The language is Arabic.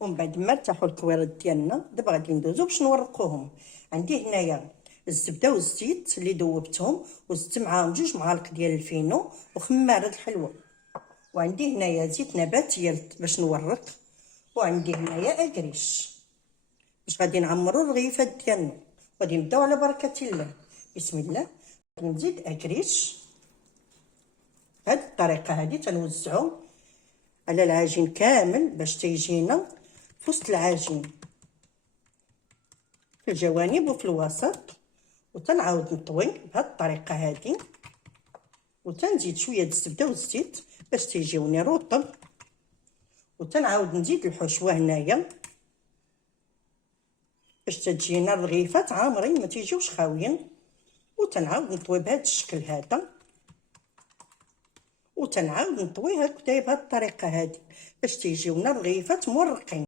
ومن بعد ما ارتاحوا الكويرات ديالنا دابا غادي ندوزو باش نورقوهم. عندي هنايا الزبده والزيت اللي ذوبتهم، وزدت معاهم 2 معالق ديال الفينو وخماره الحلوه، وعندي هنايا زيت نباتي باش نورق، وعندي هنايا اكريش باش غادي نعمروا الرغيفات ديالنا. غادي نبداو على بركه الله. بسم الله. غادي نزيد اكريش بهذه الطريقه هذه، تنوزعو على العجين كامل باش تيجينا في وسط العجين في الجوانب وفي الوسط، وتنعاود نطوي بهذه الطريقه هذه، وتنزيد شويه الزبده والزيت باش تيجيوني رطب، وتنعاود نزيد الحشوه هنايا باش تجينا الرغيفات عامرين ما تيجيوش خاويين، وتنعاود نطوي بهذا الشكل هذا، وتنعاود نطوي هكذا بهذه الطريقه هذه باش تيجيونا الرغيفات مرقين.